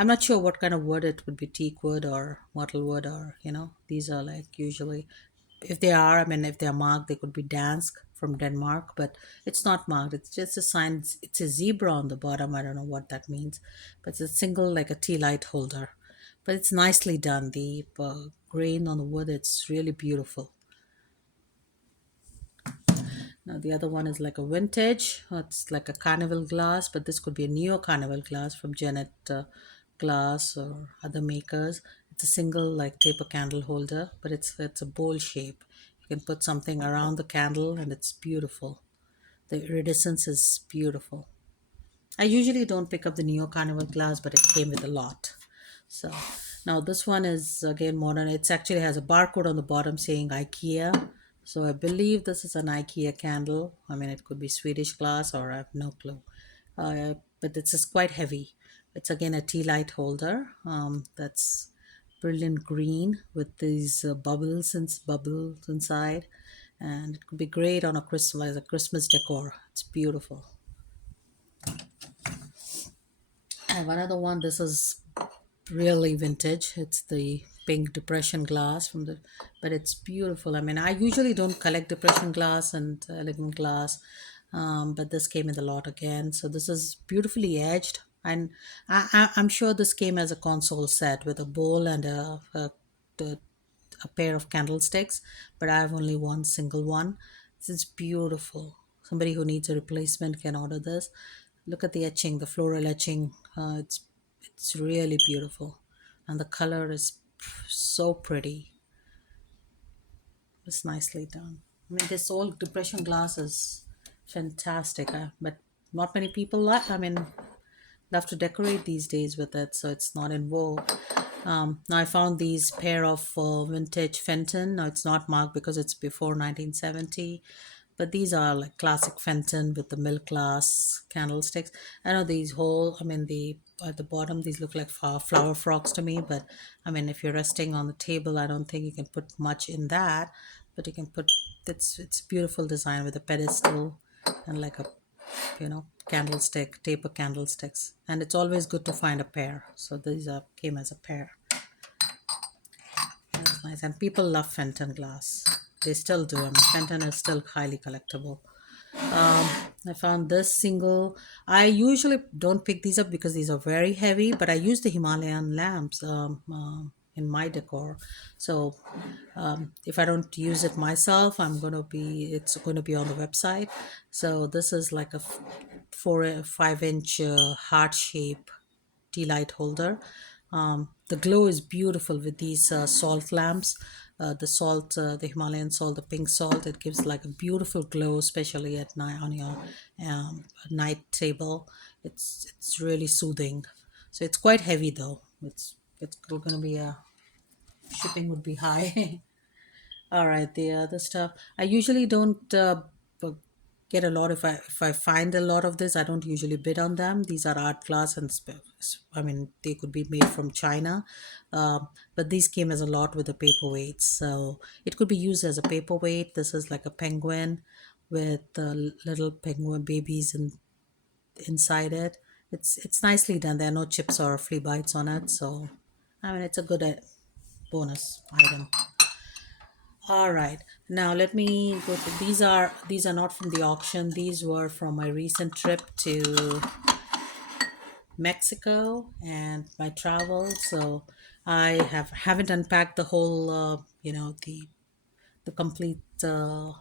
I'm not sure what kind of wood it would be, teak wood or myrtle wood, or these are like usually, if they are, I mean, if they're marked, they could be Dansk from Denmark, but it's not marked. It's just a sign. It's a zebra on the bottom. I don't know what that means, but it's a single, like a tea light holder. But it's nicely done. The grain on the wood, it's really beautiful. Now the other one is like a vintage. It's like a carnival glass, but this could be a neo carnival glass from Janet Glass or other makers. It's a single like taper candle holder, but it's a bowl shape. You can put something around the candle, and it's beautiful. The iridescence is beautiful. I usually don't pick up the neo carnival glass, but it came with a lot. So now this one is again modern. It actually has a barcode on the bottom saying IKEA. So I believe this is an IKEA candle. I mean, it could be Swedish glass, or I have no clue. But it's just quite heavy. It's again a tea light holder. That's brilliant green with these bubbles inside, and it could be great on a Christmas, as a Christmas decor. It's beautiful. I have another one. This is really vintage. It's the pink depression glass but it's beautiful. I mean, I usually don't collect depression glass and elegant glass, but this came in the lot again. So this is beautifully edged, and I'm sure this came as a console set with a bowl and a, a pair of candlesticks, but I have only one single one. This is beautiful. Somebody who needs a replacement can order this. Look at the etching, the floral etching. It's really beautiful, and the color is so pretty. It's nicely done. I mean, this old depression glass is fantastic, but not many people like. I mean, love to decorate these days with it, so it's not in vogue. Now I found these pair of vintage Fenton. Now it's not marked because it's before 1970, but these are like classic Fenton with the milk glass candlesticks. I know these whole. I mean, the at the bottom these look like flower frocks to me, but I mean, if you're resting on the table, I don't think you can put much in that, but you can put. It's a beautiful design with a pedestal and like a candlestick, taper candlesticks, and it's always good to find a pair. So these are came as a pair. That's nice, and people love Fenton glass. They still do. I mean, Fenton is still highly collectible. I found this single. I usually don't pick these up because these are very heavy, but I use the Himalayan lamps in my decor. So if I don't use it myself, it's going to be on the website. So this is like a 5 inch heart shape tea light holder. The glow is beautiful with these salt lamps. The Himalayan salt, the pink salt, it gives like a beautiful glow, especially at night on your night table. It's really soothing. So it's quite heavy though. It's going to be a shipping would be high. All right, the other stuff. I usually don't get a lot. If I find a lot of this, I don't usually bid on them. These are art class, and I mean, they could be made from China, but these came as a lot with the paperweights, so it could be used as a paperweight. This is like a penguin with little penguin babies inside it. It's nicely done. There are no chips or flea bites on it, so I mean, it's a good bonus item. All right. Now let me go to these are not from the auction. These were from my recent trip to Mexico and my travel. So I haven't unpacked the whole the complete uh,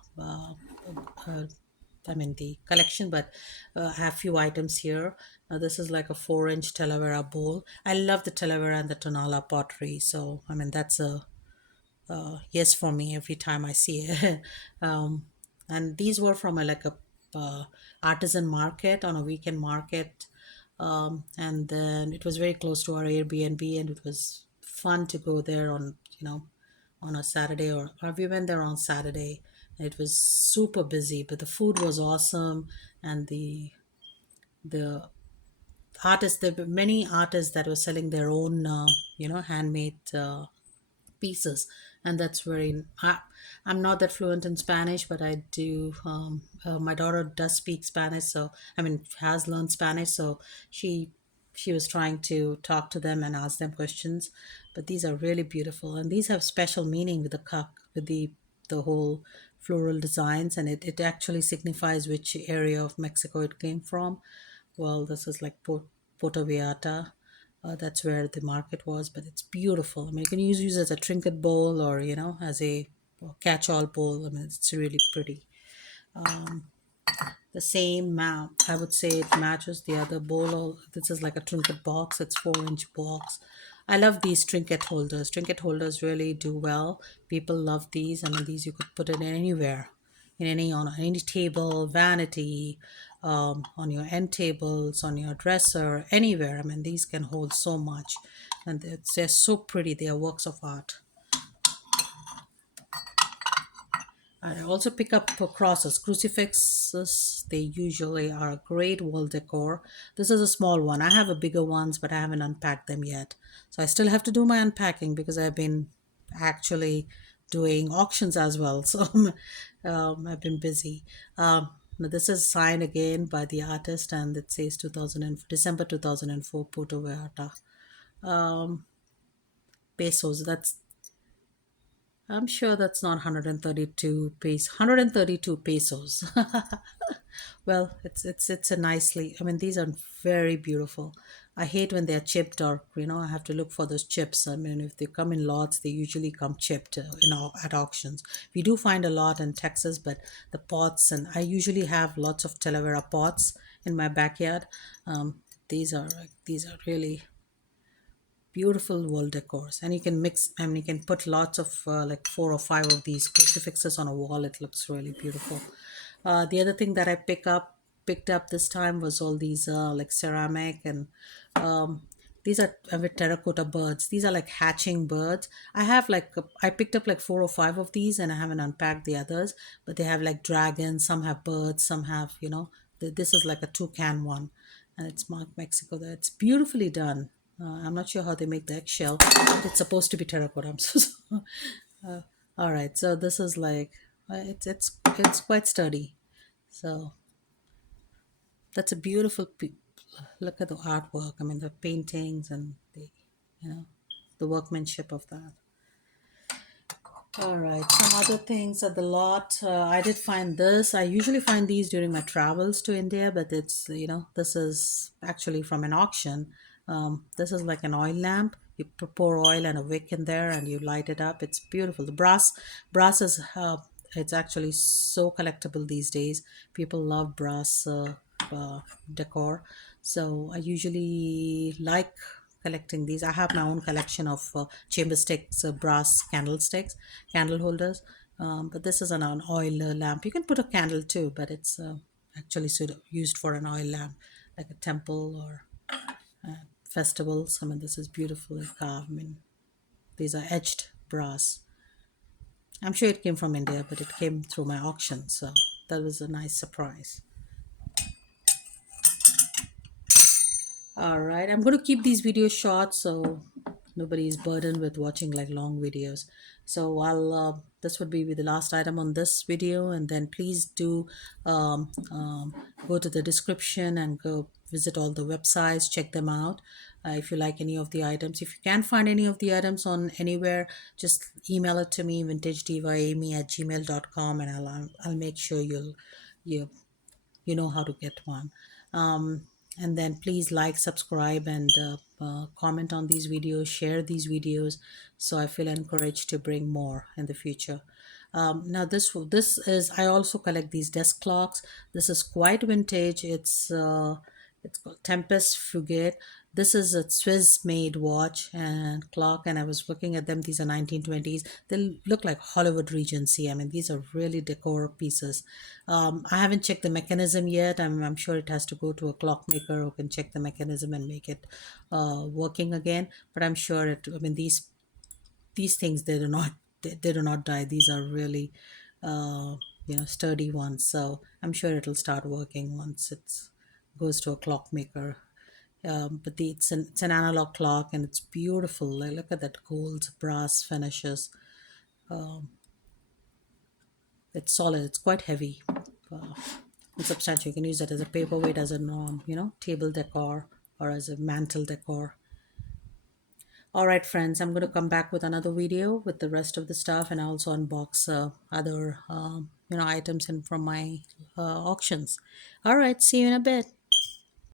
I mean the collection, but I have few items here. This is like a 4 inch Talavera bowl. I love the Talavera and the Tonala pottery. So I mean that's a yes for me every time I see it. And these were from a uh, artisan market on a weekend market, and then it was very close to our Airbnb, and it was fun to go there on a Saturday, or we went there on Saturday. It was super busy, but the food was awesome, and the there were many artists that were selling their own handmade pieces, and that's I'm not that fluent in Spanish, but I do. My daughter does speak Spanish, so I mean has learned Spanish, so she she was trying to talk to them and ask them questions. But these are really beautiful, and these have special meaning with the cup, with the whole floral designs, and it actually signifies which area of Mexico it came from. Well, this is like Puerto Vallarta. That's where the market was, but it's beautiful. I mean, you can use it as a trinket bowl, or as a catch-all bowl. I mean, it's really pretty. The same map, I would say it matches the other bowl. This is like a trinket box. It's 4-inch box. I love these trinket holders. Trinket holders really do well. People love these. I mean, these you could put it anywhere, in on any table, vanity, on your end tables, on your dresser, anywhere. I mean, these can hold so much, and they're so pretty. They are works of art. I also pick up crosses, crucifixes. They usually are a great wall decor. This is a small one. I have a bigger ones, but I haven't unpacked them yet. So I still have to do my unpacking because I've been actually doing auctions as well. So I've been busy. Now this is signed again by the artist, and it says 2000 December 2004, Puerto Vallarta. Pesos. I'm sure that's not 132 pesos. 132 pesos. Well, it's a nicely. I mean, these are very beautiful. I hate when they're chipped, or I have to look for those chips. I mean, if they come in lots, they usually come chipped, at auctions. We do find a lot in Texas, but the pots, and I usually have lots of Talavera pots in my backyard. These are really beautiful wall decors, and you can mix. I mean, you can put lots of like 4 or 5 of these crucifixes on a wall. It looks really beautiful. The other thing that I picked up this time was all these like ceramic, and um, these are with terracotta birds. These are like hatching birds. I picked up like 4 or 5 of these, and I haven't unpacked the others. But they have like dragons. Some have birds. Some have This is like a toucan one, and it's marked Mexico there. It's beautifully done. I'm not sure how they make the eggshell. It's supposed to be terracotta. I'm so sorry. All right, so this is like it's quite sturdy. So that's a beautiful. Look at the artwork. I mean, the paintings and you know, the workmanship of that. All right, some other things at the lot. I did find this. I usually find these during my travels to India, but this is actually from an auction. This is like an oil lamp. You pour oil and a wick in there, and you light it up. It's beautiful. The brass is it's actually so collectible these days. People love brass decor. So I usually like collecting these. I have my own collection of chamber sticks, brass candlesticks, candle holders. But this is an oil lamp. You can put a candle too, but it's actually used for an oil lamp, like a temple or festivals. I mean, this is beautifully carved. I mean, these are etched brass. I'm sure it came from India, but it came through my auction, so that was a nice surprise. All right, I'm going to keep these videos short so nobody is burdened with watching like long videos. So this would be the last item on this video, and then please do go to the description and go visit all the websites, check them out. If you like any of the items, if you can't find any of the items on anywhere, just email it to me, vintagedivaamy@gmail.com, and I'll make sure you you know how to get one. And then please like, subscribe, and comment on these videos, share these videos, so I feel encouraged to bring more in the future. Now this is, I also collect these desk clocks. This is quite vintage. It's called Tempest Fugate. This is a Swiss made watch and clock, and I was looking at them. These are 1920s. They look like Hollywood Regency. I mean, these are really decor pieces. I haven't checked the mechanism yet. I'm sure it has to go to a clockmaker who can check the mechanism and make it working again. But I'm sure I mean, these things, they do not die. These are really sturdy ones. So I'm sure it'll start working once it's goes to a clockmaker. But it's an analog clock, and it's beautiful. Like, look at that gold brass finishes. It's solid. It's quite heavy. Uh, and substantial. You can use it as a paperweight, as a table decor. or as a mantle decor. All right, friends, I'm going to come back with another video with the rest of the stuff, and I also unbox other items in from my auctions. All right, see you in a bit.